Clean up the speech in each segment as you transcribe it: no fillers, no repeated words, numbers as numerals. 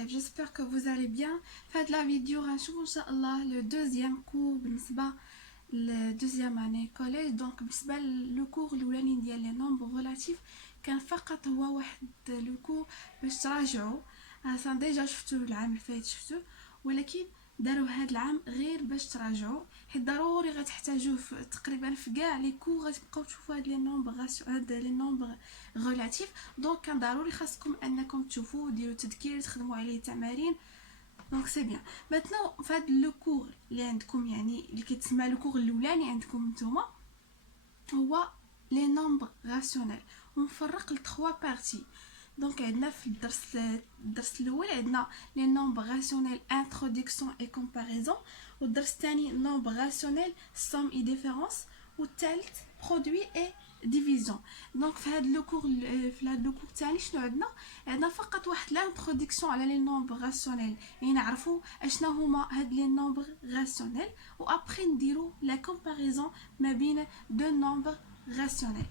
élèves, j'espère que vous allez bien. Faites la vidéo غنشوفوا ان شاء الله le deuxième cours بالنسبه deuxième année collège. Donc بالنسبه le cours الاولاني ديال les nombres relatifs كان فقط هو واحد لو كور باش تراجعوا. انا ديجا شفتوه العام اللي فات شفتوه، ولكن داروا هذا العام غير باش تراجعوا، حيت ضروري غتحتاجوه تقريبا في كاع لي كور غتبقاو تشوفوا هاد لي نومبر هاد لي نومبر ريلاتيف. دونك كان ضروري خاصكم انكم تشوفوه ديروا تذكير تخدموا عليه تمارين. دونك سي بيان. ماتنو فهاد لو كور اللي عندكم يعني اللي كيتسمى لو كور الاولاني عندكم نتوما هو لي نومبر راسيونيل، ونفرق ل 3 بارتي. دونك عندنا في الدرس الاول عندنا لي نومبر راسيونيل انتروداكسيون اي كومباريزون، والدرس الثاني نومبر راسيونيل سوم اي ديفيرونس، والثالث برودوي اي ديفيزيون. دونك في هذا لو كور الثاني شنو عندنا فقط واحد لانتروداكسيون على لي نومبر راسيونيل، يعني نعرفوا اشنا هما هاد لي نومبر راسيونيل، و ابري نديرو لا كومباريزون ما بين دو نومبر راسيونيل.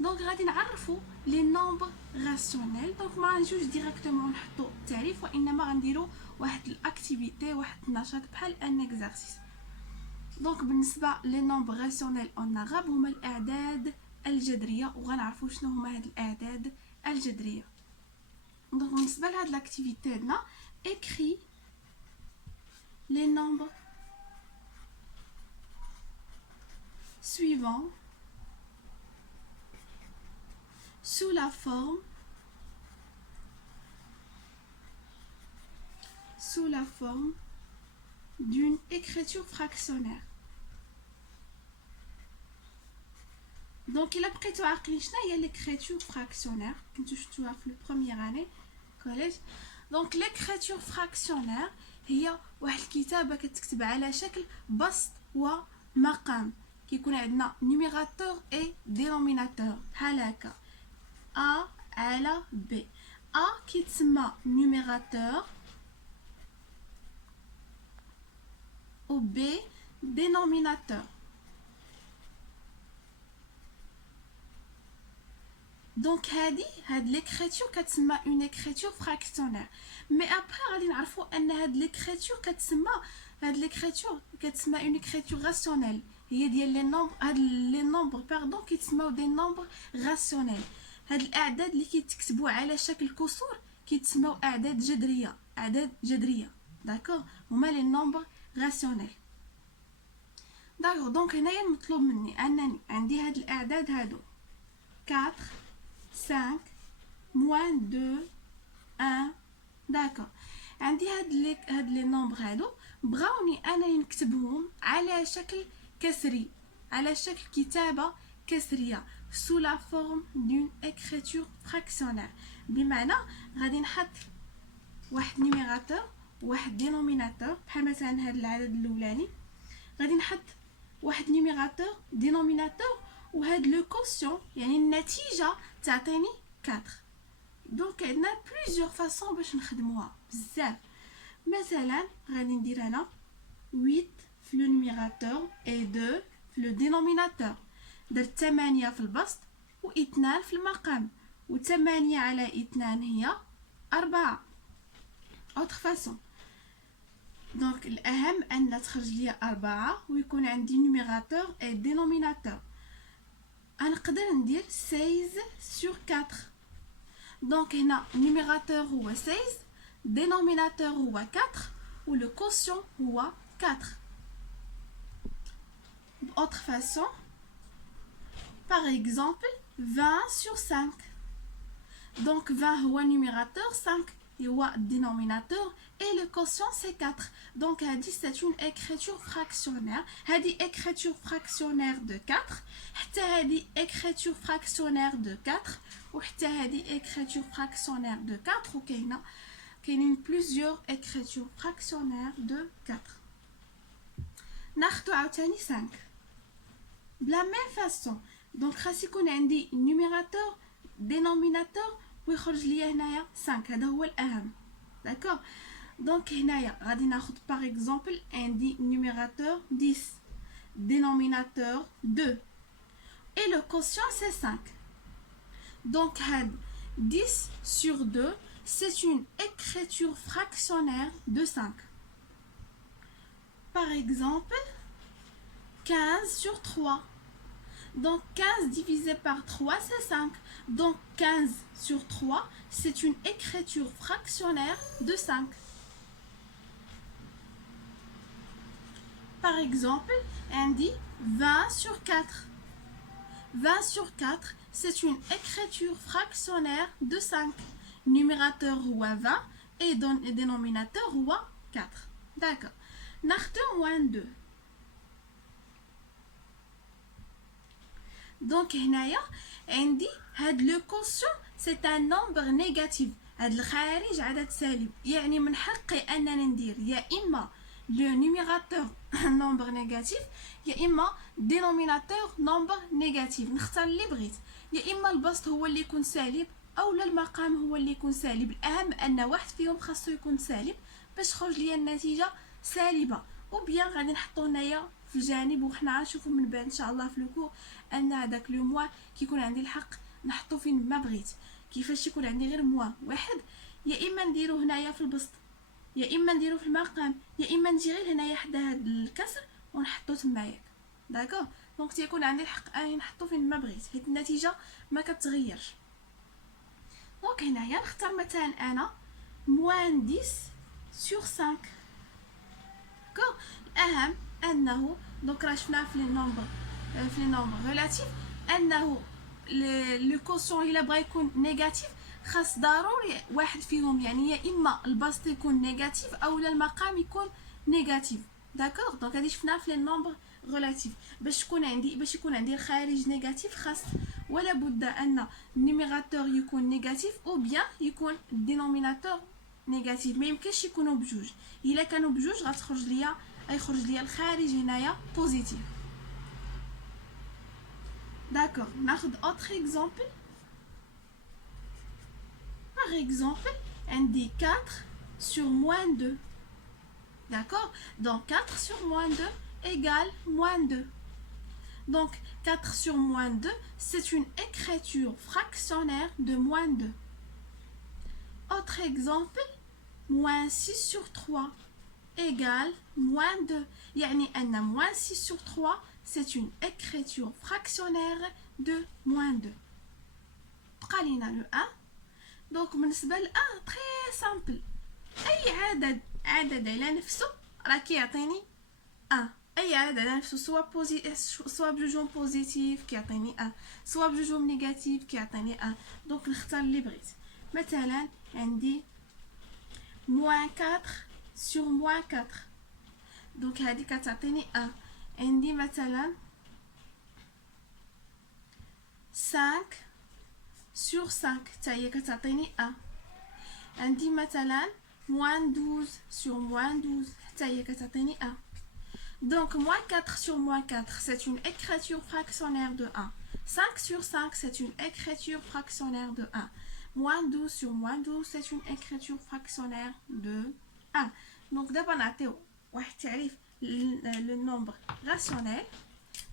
دونك غادي نعرفوا لي نومبر راسيونيل. دونك ما غنجوش ديريكتومون نحطوا التعريف، وانما غنديروا واحد الاكتيفيتي واحد النشاط بحال ان اكزرسيس. دونك بالنسبه لي نومبر راسيونيل اون عرب هما الاعداد الجذريه، وغنعرفوا شنو هما هاد الاعداد الجذريه. دونك بالنسبه لهاد لاكتيفيتي عندنا écrit les nombres suivants sous la forme d'une écriture fractionnaire. Donc il a pris tout à l'écriture fractionnaire que tu as fait la première année collège. Donc l'écriture fractionnaire هي واحد الكتابه كتكتب على شكل بسط ومقام، كيكون عندنا نيميراتور اي دينوميناتور بحال هكا A على B. A كيتسمى نيميراتور و B dénominateur. دونك هاد ليكريتور كتسمى اون écriture fractionnaire. مي ابري غادي نعرفوا ان هاد ليكريتور كتسمى اون écriture rationnelle، هي ديال لي نومبر. هاد لي نومبر باردون كيتسموا دي نومبر راسيونيل. هاد الاعداد اللي كيتكتبوا على شكل كسور كيتسموا اعداد جذريه. داكور، هما لي نومبر راسيونيل. داكور. دونك هنايا المطلوب مني انني عندي هاد الاعداد هادو 4 5 moins 2 1. داكور، عندي هاد لي نومبر هادو بغاوني انني نكتبهم على شكل كسري، على شكل كتابه كسريه sous la forme d'une écriture fractionnaire. بمعنى غادي نحط واحد نيميراتور وواحد دينوميناتور. بحال مثلا هاد العدد الاولاني غادي نحط واحد نيميراتور دينوميناتور، وهاد لو كوسيون يعني النتيجه تعطيني 4. دونك عندنا بليزيور فاصون باش نخدموها بزاف. مثلا غادي ندير انا 8 في لو نيميراتور اي 2 في لو دينوميناتور. درت 8 في البسط و2 في المقام، و8 على 2 هي 4. اوتر فاصون. دونك الاهم ان تخرج لي 4 ويكون عندي نيميراتور اي دينوميناتور. نقدر ندير 16 sur 4. دونك هنا نيميراتور هو 16، دينوميناتور هو 4، و لو كوسيون هو 4. Autre façon, par exemple 20 sur 5. Donc 20 هو numérateur, 5 هو dénominateur et le quotient c'est 4. Donc c'est une écriture fractionnaire. هذه écriture fractionnaire de 4، حتى هذه écriture fractionnaire de 4، وحتى هذه écriture fractionnaire de 4، وكاينين plusieurs écritures fractionnaires de 4. ناخدو عاوتاني 5 بلا ميم فاسون. دونك خاص يكون عندي نيميراتور دينوميناتور ويخرج ليا هنايا 5، هذا هو الاهم. داكوغ. دونك هنايا غادي ناخد باغ اكزومبل عندي نيميراتور 10 دينوميناتور 2 et le quotient c'est 5. Donc 10 sur 2 c'est une écriture fractionnaire de 5. Par exemple, 15 sur 3. Donc 15 divisé par 3, c'est 5. Donc 15 sur 3, c'est une écriture fractionnaire de 5. Par exemple, on dit 20 sur 4. 20 sur 4, c'est une écriture fractionnaire de 5. Numérateur هو 20 et dénominateur هو 4. D'accord. نختار moins 2. Donc هنايا عندي هاد لو كوسيون سي ان نومبر نيجاتيف. هاد الخارج عدد سالب، يعني من حقي انني ندير يا اما لو نيميراتور نومبر نيجاتيف يا اما دينوميناتور نومبر نيجاتيف. نختار اللي بغيت، يا اما البسط هو اللي يكون سالب او المقام هو اللي يكون سالب. الاهم ان واحد فيهم خاصو يكون سالب باش تخرج ليا النتيجه سالبه. وبيان غادي نحطو هنايا في الجانب وحنا غنشوفو من بعد ان شاء الله في الكور ان هذاك لو موا كيكون عندي الحق نحطو فين ما بغيت. كيفاش يكون عندي غير موا واحد، يا اما نديرو هنايا في البسط يا اما نديرو في المقام يا اما نجي غير هنايا حدا هاد الكسر ونحطو تمايا. داكوغ. دونك تيكون عندي الحق اني نحطو فين ما بغيت حيت النتيجه ما كتغيرش. دونك هنايا نختار مثلا انا موان 10 سور 5. داكوغ. الاهم انه دونك راه شفنا في لي نومبر ريلاتيف انه لو كوسيون الا بغا يكون نيجاتيف خاص ضروري واحد فيهم، يعني يا اما البسط يكون نيجاتيف او المقام يكون نيجاتيف. داكوغ. دونك هادي شفناها في لي نومبر ريلاتيف. باش يكون عندي الخارج نيجاتيف خاص ولا بد ان النيميراتور يكون نيجاتيف او بيان يكون الدينوميناتور نيجاتيف. ما يمكنش يكونوا بجوج. الا كانوا بجوج غتخرج ليا الخارج هنايا بوزيتيف. داكوغ. ناخذ اوتر اكزامبل. Par exemple, on dit 4 sur moins 2. D'accord? Donc 4 sur moins 2 égale moins 2. Donc 4 sur moins 2, c'est une écriture fractionnaire de moins 2. Autre exemple, moins 6 sur 3 égale moins 2. يعني أن moins 6 sur 3, c'est une écriture fractionnaire de moins 2. بقى لينا le 1. دونك بالنسبه ل تري سامبل. اي عدد على نفسه راه كيعطيني اي عدد على نفسه سوا بجوجهم بوزيتيف كيعطيني سوا بجوجهم نيجاتيف كيعطيني دونك نختار اللي بغيت. مثلا عندي موان 4 سور موان 4 دونك هذه كتعطيني عندي مثلا 5 sur 5 حتى هي كتعطيني عندي مثلا moins 12 sur moins 12 حتى هي كتعطيني donc moins 4 sur moins 4 c'est une écriture fractionnaire de 1. 5 sur 5 c'est une écriture fractionnaire de 1. moins 12 sur moins 12 c'est une écriture fractionnaire de 1. donc d'abord نعطيو واحد تعريف le nombre rationnel.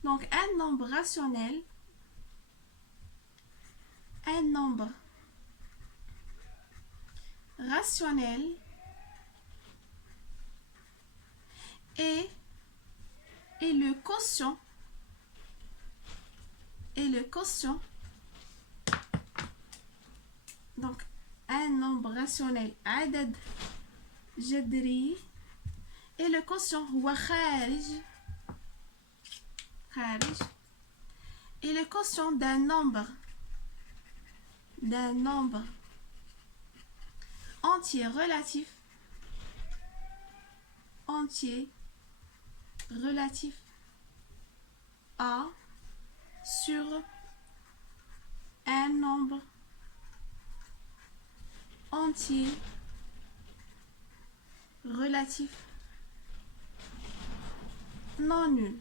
donc un nombre rationnel est le quotient donc un nombre rationnel عدد جذري et le quotient هو خارج et le quotient d'un nombre entier relatif A sur un nombre entier relatif non nul.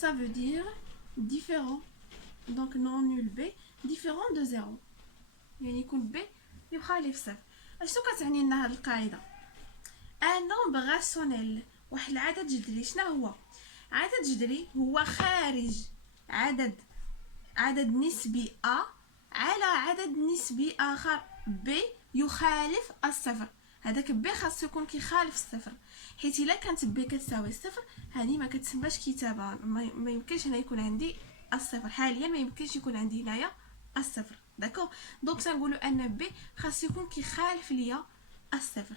Ça veut dire différent. donc non nul B différent de 0. يعني يكون B يبقى لي في صفر. اشنو كتعني لنا هاد القاعده؟ ان نومبر راسيونيل واحد العدد جذري. شنو هو عدد جذري؟ هو خارج عدد نسبي A على عدد نسبي آخر ب يخالف الصفر. هذاك ب خاصو يكون كيخالف الصفر، حيت الا كانت ب كتساوي الصفر هذه ما كتسماش كتابه، ما يمكنش هنا يكون عندي الصفر. حاليا ما يمكنش يكون عندي هنايا الصفر. داكوغ، دونك تنقولوا ان ب خاصو يكون كيخالف ليا الصفر.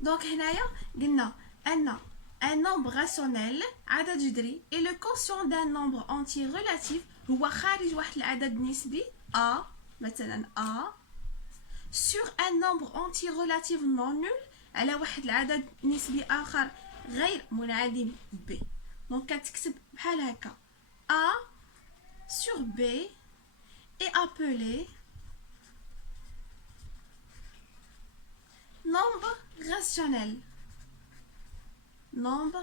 دونك هنايا قلنا ان un nombre rationnel عدد جذري et le quotient d'un nombre entier relatif هو خارج واحد العدد نسبي a، مثلا a sur un nombre entier relatif non nul على واحد العدد نسبي آخر غير منعدم b. دونك كتكتب بحال هكا a sur b est appelé nombre rationnel. nombre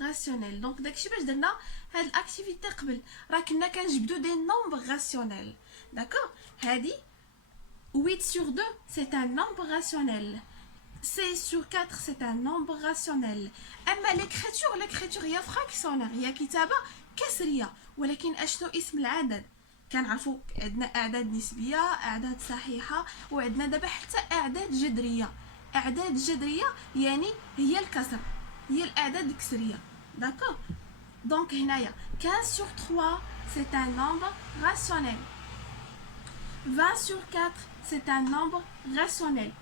rationnel. دونك داكشي باش درنا هاد الاكتيفيتي قبل، راه كنا كنجبدو دي نومبر راسيونيل. داكوغ، هادي 8 sur 2 c'est un nombre rationnel. 16 sur 4 c'est un nombre rationnel. اما l'écriture هي fractionnaire، هي كتابه كسريه، ولكن اشنو اسم العدد؟ كنعرفوا عندنا اعداد نسبيه، اعداد صحيحه، وعندنا دابا حتى اعداد جذريه. اعداد جذريه يعني هي الكسر، هي الاعداد الكسريه. داكوغ، دونك هنايا 15 sur 3 c'est un nombre rationnel. 20 sur 4 c'est un nombre rationnel.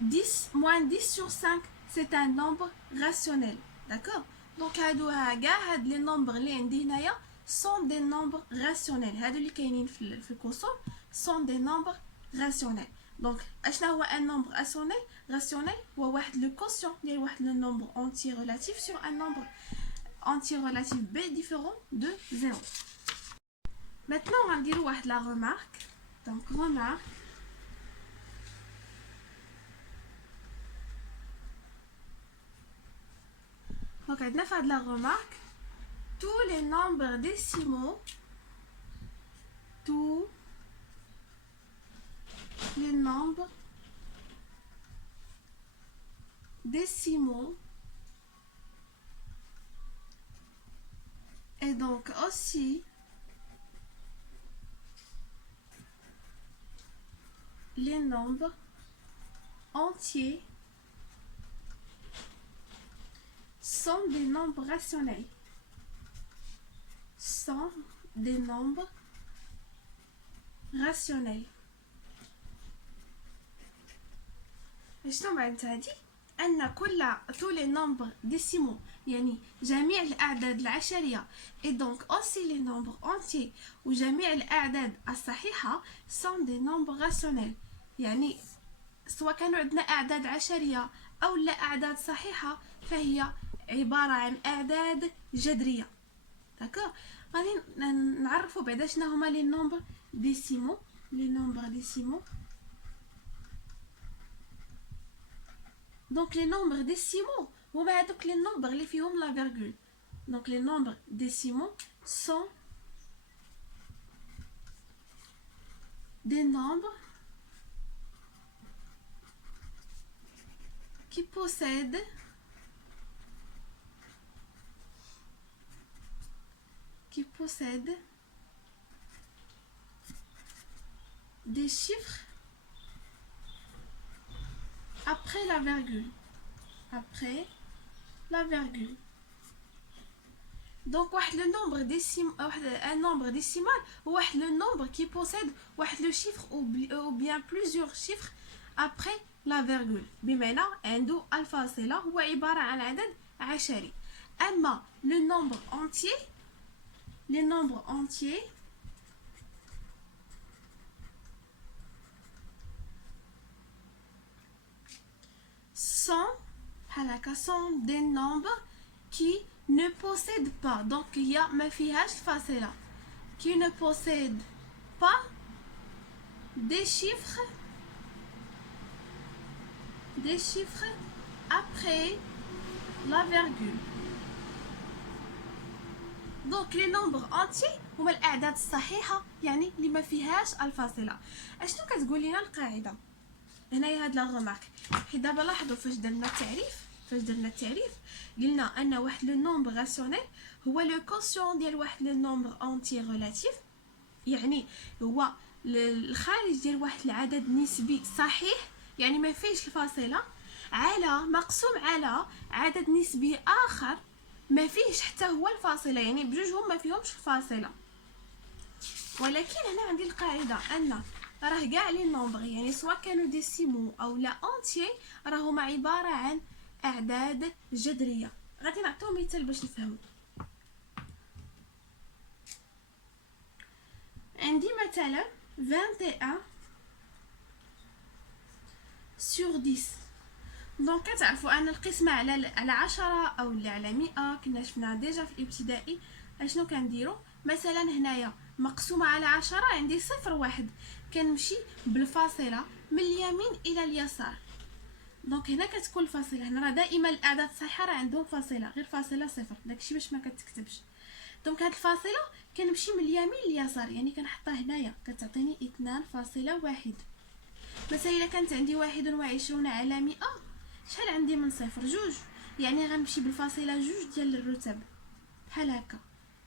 10 moins 10 sur 5 c'est un nombre rationnel. D'accord. Donc هادوها كاع هاد لي نومبر اللي عندي هنايا sont des nombres rationnels. هادو اللي كاينين في الكورسور sont des nombres rationnels. Donc اشنا هو un nombre rationnel هو واحد لو quotient ديال واحد لو nombre entier relatif sur un nombre entier relatif b différent de 0. Maintenant on va dire واحد la remarque. Donc remarque. Donc عندنا في هاد la remarque tous les nombres décimaux, tous les nombres décimaux et donc aussi les nombres entiers sont des nombres rationnels. Sont des nombres rationnels. شنو معناتها هادي؟ ان tous les nombres décimaux يعني جميع الاعداد العشريه et donc aussi les nombres entiers وجميع الاعداد الصحيحه sont des nombres rationnels. يعني سواء كانوا عندنا اعداد عشريه او لا اعداد صحيحه فهي عباره عن اعداد جذريه. داكوغ، غادي نعرفوا بعدا شنو هما لي نومبر ديسيمو. لي نومبر ديسيمو، دونك لي نومبر ديسيمو هما هادوك لي نومبر اللي فيهم لا فيرغول. دونك لي نومبر ديسيمو سون دي نومبر qui possèdent des chiffres après la virgule. Donc le nombre un nombre décimal ou le nombre qui possède le chiffre ou bien plusieurs chiffres après la virgule. بمعنى عنده الفاصلة هو عبارة عن عدد عشري. أما le nombre entier les nombres entiers sont des nombres qui ne possèdent pas, donc il y a ما فيهاش فاصلة, qui ne possèdent pas des chiffres après la virgule. دونك لي نومبر انتي هما الاعداد الصحيحه يعني اللي ما فيهاش الفاصله. اشنو كتقول لنا القاعده هنايا هاد لا غومارك؟ حيت دابا لاحظوا فاش درنا التعريف قلنا ان واحد لو نومبر راسيونيل هو لو كوسيون ديال واحد لو نومبر انتي ريلاتيف يعني هو الخارج ديال واحد العدد نسبي صحيح، يعني ما فيهش الفاصله، على مقسوم على عدد نسبي اخر ما فيهش حتى هو الفاصله، يعني بجوجهم ما فيهمش الفاصله. ولكن هنا عندي القاعده ان راه كاع لي نومبر، يعني سواء كانوا ديسيمو او لا اونتيي، راهما عباره عن اعداد جذريه. غادي نعطيو مثال باش نفهمو. عندي مثلا 21 sur 10. دونك كتعرفوا ان القسمه على 10 او على 100 كنا شفنا ديجا في الابتدائي اشنو كنديروا. مثلا هنايا مقسومه على 10 عندي 0 1، كنمشي بالفاصله من اليمين الى اليسار. دونك هنا كتكون الفاصله، هنا راه دائما الاعداد الصحيحه راه عندهم فاصله، غير فاصله 0، داكشي باش ما كتكتبش. دونك هاد الفاصله كنمشي من اليمين لليسار، يعني كنحطها هنايا كتعطيني 2.1. مثلا الا كانت عندي 21 على 100، شحال عندي من صفر؟ 2، يعني غنمشي بالفاصله 2 ديال الرتب بحال هكا.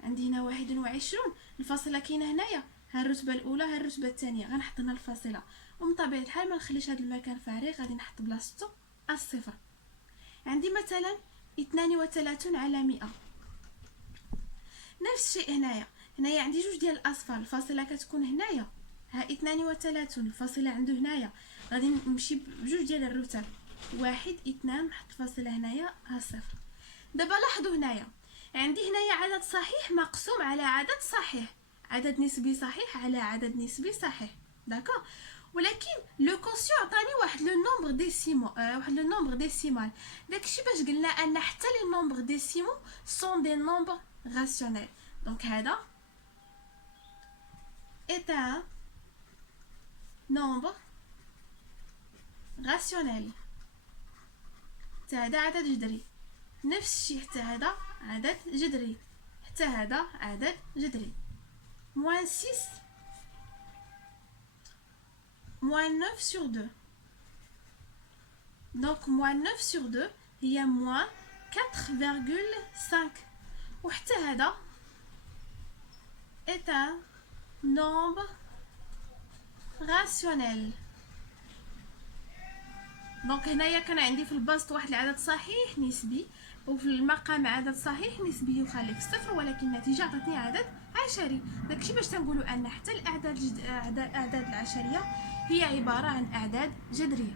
عندي هنا 21، الفاصله كاينه هنايا، ها الرتبه الاولى ها الرتبه الثانيه، غنحط هنا الفاصله، ومن طبيعه الحال ما نخليش هذا المكان فارغ، غادي نحط بلاصتو الصفر. عندي مثلا 32 على 100، نفس الشيء هنايا عندي 2 ديال الاصفار، الفاصله كتكون هنايا، ها 32 الفاصله عنده هنايا، غادي نمشي بجوج ديال الرتب، 1 2 نحط الفاصله هنايا ها صفر. دابا لاحظوا هنايا عندي هنايا عدد صحيح مقسوم على عدد صحيح، عدد نسبي صحيح على عدد نسبي صحيح، داكوغ. ولكن لو كونسيون عطاني واحد لو نومبر ديسيمو، واحد لو نومبر ديسيمال. داكشي باش قلنا ان حتى لي نومبر ديسيمو سون دي نومبر راسيونيل. دونك هذا est un nombre rationnel، حتى هذا عدد جذري، نفس الشيء حتى هذا عدد جذري، حتى هذا عدد جذري. moins 6 moins 9 sur 2. donc moins 9 sur 2 هي moins 4,5. وحتى هذا est un nombre rationnel. دونك هنايا كان عندي في البسط واحد العدد صحيح نسبي، وفي المقام عدد صحيح نسبي يخالف الصفر، ولكن النتيجه عطاتني عدد عشري. داكشي باش تنقولوا ان حتى الاعداد العشريه هي عباره عن اعداد جذريه.